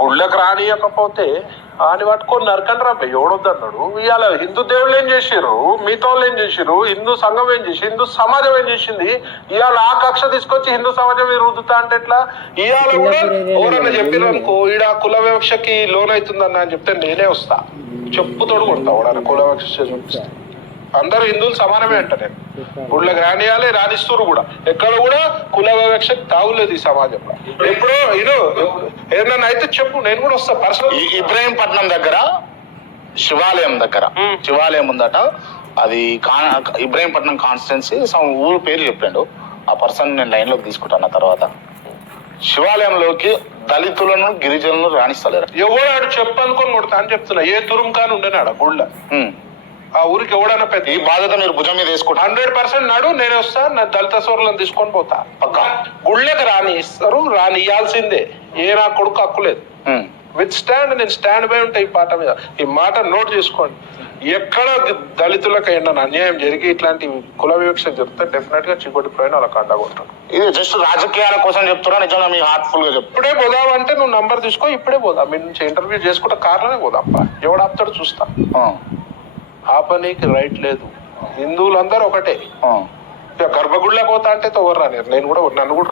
గుళ్ళకి రానియకపోతే అని పట్టుకొని నరకండి రా ఎవడొద్దన్నాడు? ఇవాళ హిందూ దేవుళ్ళు ఏం చేసిర్రు? మిగతా వాళ్ళు ఏం చేసిర్రు? హిందూ సంఘం ఏం చేసి హిందూ సమాజం ఏం చేసింది? ఇవాళ ఆ కక్ష తీసుకొచ్చి హిందూ సమాజం మీద రుద్దుతా అంటే ఎట్లా? ఇవాళ కూడా ఎవరన్నా చెప్పిర్రు అనుకో ఈడ కుల వివక్షకి లోన్ అవుతుందన్న అని చెప్తే నేనే వస్తా. చెప్పుతోడు కొడతా కుల వివక్ష చూపిస్తే. అందరూ హిందువులు సమానమే అంట నేను. గుళ్ళకి రానియాలి రాణిస్తురు కూడా. ఎక్కడ కూడా కుల వివక్షకు తావులేదు ఈ సమాజంలో. ఎప్పుడో ఇను ఏదన్నా అయితే చెప్పు నేను కూడా వస్తా పర్సనల్ ఇబ్రహీంపట్నం దగ్గర శివాలయం దగ్గర. శివాలయం ఉందట. అది ఇబ్రహీంపట్నం కాన్స్టిట్యున్సీ ఊరు పేరు చెప్పాడు ఆ పర్సన్ నేను లైన్లోకి తీసుకుంటాను తర్వాత. శివాలయంలోకి దళితులను గిరిజనులను రాణిస్తలేరు. ఎవడాడు చెప్పు అనుకొని కొడతా అని చెప్తున్నా. ఏ తురుం కాని ఉండేనాడు గుళ్ళ. ఆ ఊరికి ఎవడన్నా ఈ పెద్ద బాధ్యత మీరు భుజం మీద వేసుకుంటారు. హండ్రెడ్ పర్సెంట్ నాడు నేను వస్తా నా దళిత సోర్లను తీసుకొని పోతా. పక్కా. గుళ్ళకి రాని ఇస్తారు రాని ఇయ్యాల్సిందే ఏ నా కొడుకు హక్కులేదు. విత్ స్టాండ్ నేను స్టాండ్ బై ఉంటాయి ఈ పాట మీద. ఈ మాట నోట్ చేసుకోండి. ఎక్కడ దళితులకు ఏమన్నా అన్యాయం జరిగి ఇట్లాంటి కుల వివక్ష జరిగితే డెఫినెట్గా చికోటి ప్రయాణం వాళ్ళకి అండగొంటాను ఇది జస్ట్ రాజకీయాల కోసం చెప్తున్నా నిజంగా మీ హార్ట్ఫుల్గా ఇప్పుడే పోదాం అంటే నువ్వు నంబర్ తీసుకో ఇప్పుడే పోదాం. మీ నుంచి ఇంటర్వ్యూ చేసుకుంటే కార్లోనే పోదాంపా ఎవడు ఆపుతాడు చూస్తా. ఆపనీకి రైట్ లేదు. హిందువులందరూ ఒకటే. గర్భగుడిలోకి పోతా అంటే ఎవరు రానిరు నేను కూడా నన్ను కూడా